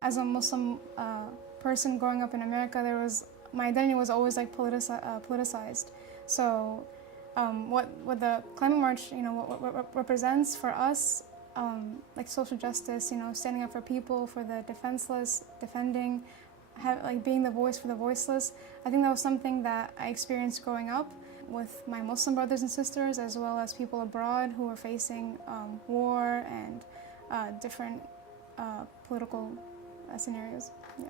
As a Muslim person growing up in America, my identity was always like politicized. So what the climate march, what represents for us, like social justice, standing up for people, for the defenseless, defending, being the voice for the voiceless. I think that was something that I experienced growing up with my Muslim brothers and sisters, as well as people abroad who were facing war and different political scenarios. Yeah.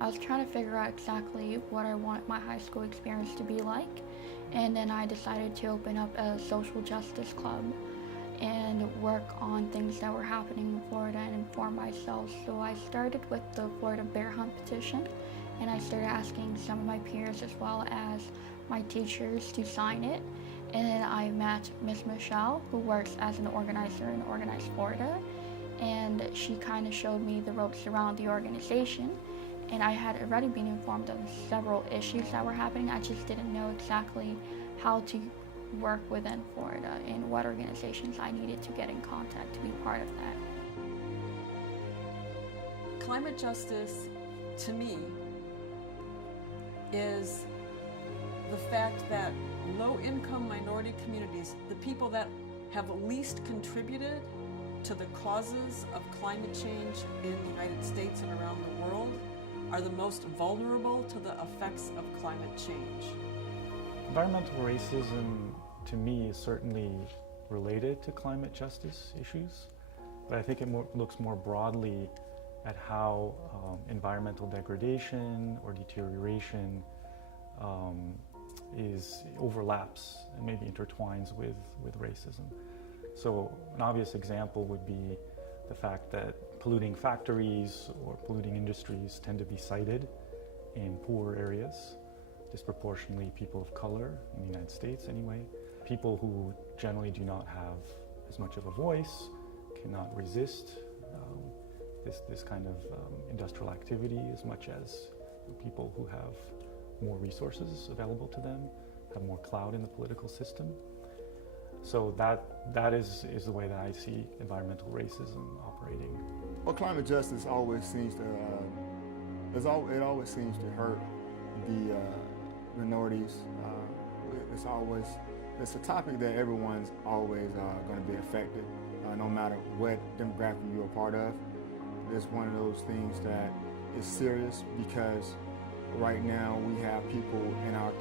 I was trying to figure out exactly what I want my high school experience to be like, and then I decided to open up a social justice club and work on things that were happening in Florida and inform myself. So I started with the Florida Bear Hunt petition, and I started asking some of my peers as well as my teachers to sign it. And then I met Miss Michelle, who works as an organizer in Organize Florida, and she kind of showed me the ropes around the organization. And I had already been informed of several issues that were happening. I just didn't know exactly how to work within Florida and what organizations I needed to get in contact to be part of that. Climate justice, to me, is the fact that low-income minority communities, the people that have least contributed to the causes of climate change in the United States and around the world, are the most vulnerable to the effects of climate change. Environmental racism, to me, is certainly related to climate justice issues, but I think it looks more broadly at how environmental degradation or deterioration overlaps and maybe intertwines with racism. So an obvious example would be the fact that polluting factories or polluting industries tend to be sited in poor areas, disproportionately people of color in the United States anyway. People who generally do not have as much of a voice, cannot resist this kind of industrial activity as much as people who have more resources available to them, have more clout in the political system. So that is the way that I see environmental racism operating. Well, climate justice always seems to it always seems to hurt the minorities. It's a topic that everyone's always going to be affected, no matter what demographic you're a part of. It's one of those things that is serious because right now we have people in our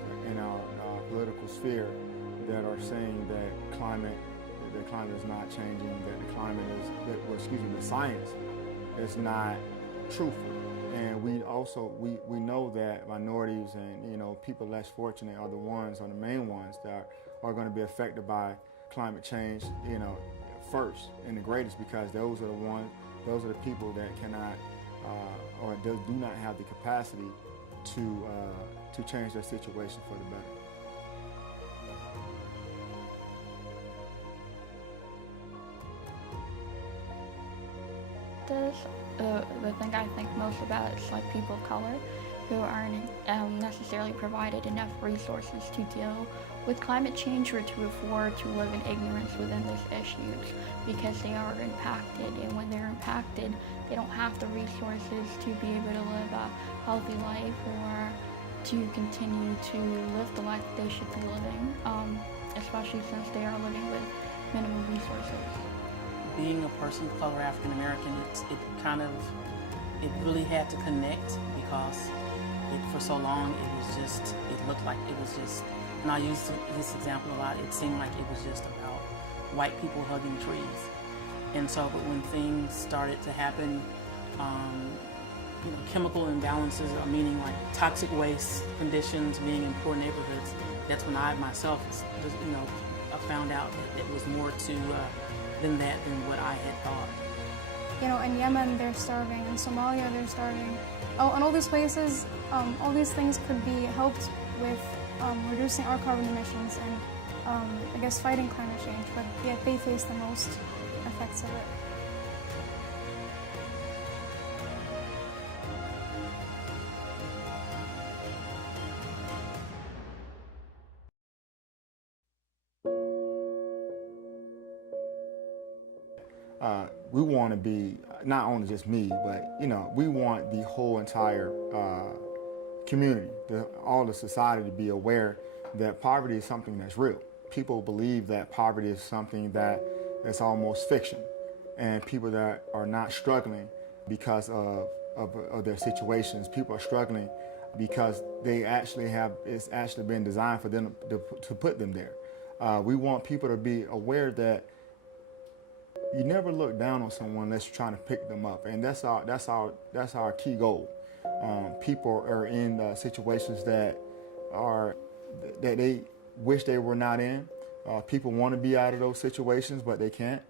political sphere that are saying that the climate is not changing, that the science is not truthful. And we know that minorities and people less fortunate are the main ones that are going to be affected by climate change, first and the greatest, because those are the people that cannot or do not have the capacity to change their situation for the better. The thing I think most about is like people of color who aren't necessarily provided enough resources to deal with climate change or to afford to live in ignorance within these issues because they are impacted, and when they're impacted they don't have the resources to be able to live a healthy life or to continue to live the life that they should be living, especially since they are living with minimal resources. Being a person of color, African American, it really had to connect because for so long it looked like it was just, and I use this example a lot, it seemed like it was just about white people hugging trees. And so, but when things started to happen, chemical imbalances, meaning like toxic waste conditions being in poor neighborhoods, that's when I myself, found out that it was more to than that than what I had thought. You know, in Yemen they're starving, in Somalia they're starving. Oh, and all these places, all these things could be helped with reducing our carbon emissions and I guess fighting climate change, but yet they face the most effects of it. We want to be, not only just me, but, you know, we want the whole entire community, all the society to be aware that poverty is something that's real. People believe that poverty is something that's almost fiction, and people that are not struggling because of their situations. People are struggling because it's actually been designed for them to put them there. We want people to be aware that you never look down on someone unless you're trying to pick them up, and that's our key goal. People are in situations that they wish they were not in. People want to be out of those situations, but they can't.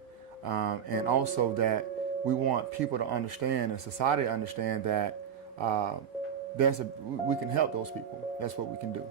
And also that we want people to understand and society to understand that we can help those people. That's what we can do.